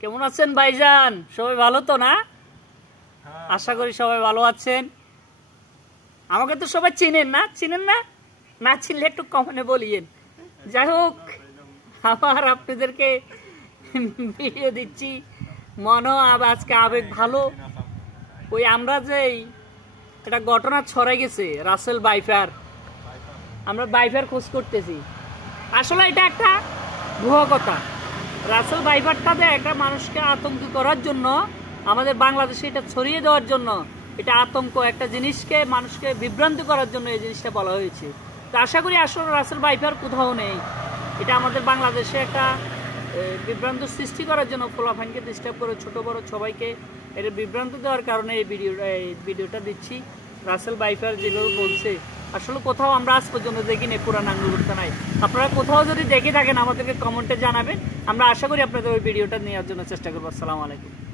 কেমন আছেন ভাইজান? সবাই ভালো তো না? আশা করি সবাই ভালো আছেন। আমাকে তো সবাই চিনেন না? চিনেন না? না চিনলে একটু কমেন্টে বলিয়েন। যাই হোক, আবার আপনাদেরকে ভিডিও দিচ্ছি। মনে আজকে আবেগ ভালো। ওই আমরা যে একটা ঘটনা ছড়াই গেছে, রাসেল বাইফার, আমরা বাইফার খোঁজ করতেছি। আসলে এটা একটা ভুয়া কথা। রাসেল বাইফারটাতে একটা মানুষকে আতঙ্ক করার জন্য, আমাদের বাংলাদেশে এটা ছড়িয়ে দেওয়ার জন্য, এটা আতঙ্ক একটা জিনিসকে মানুষকে বিভ্রান্ত করার জন্য এই জিনিসটা বলা হয়েছে। তো আশা করি আসলে রাসেল বাইফার কোথাও নেই। এটা আমাদের বাংলাদেশে একটা বিভ্রান্ত সৃষ্টি করার জন্য, ফলাফানকে ডিস্টার্ব করে ছোট বড় সবাইকে এটা বিভ্রান্ত দেওয়ার কারণে এই ভিডিওটা দিচ্ছি। রাসেল বাইফার যেভাবে বলছে, আসলে কোথাও আমরা আজ পর্যন্ত দেখিনি পুরান আঙ্গুরটা নাই। আপনারা কোথাও যদি দেখে থাকেন আমাদেরকে কমেন্টে জানাবেন। আমরা আশা করি আপনাদের ওই ভিডিওটা নেওয়ার জন্য চেষ্টা করবো। আসসালামু আলাইকুম।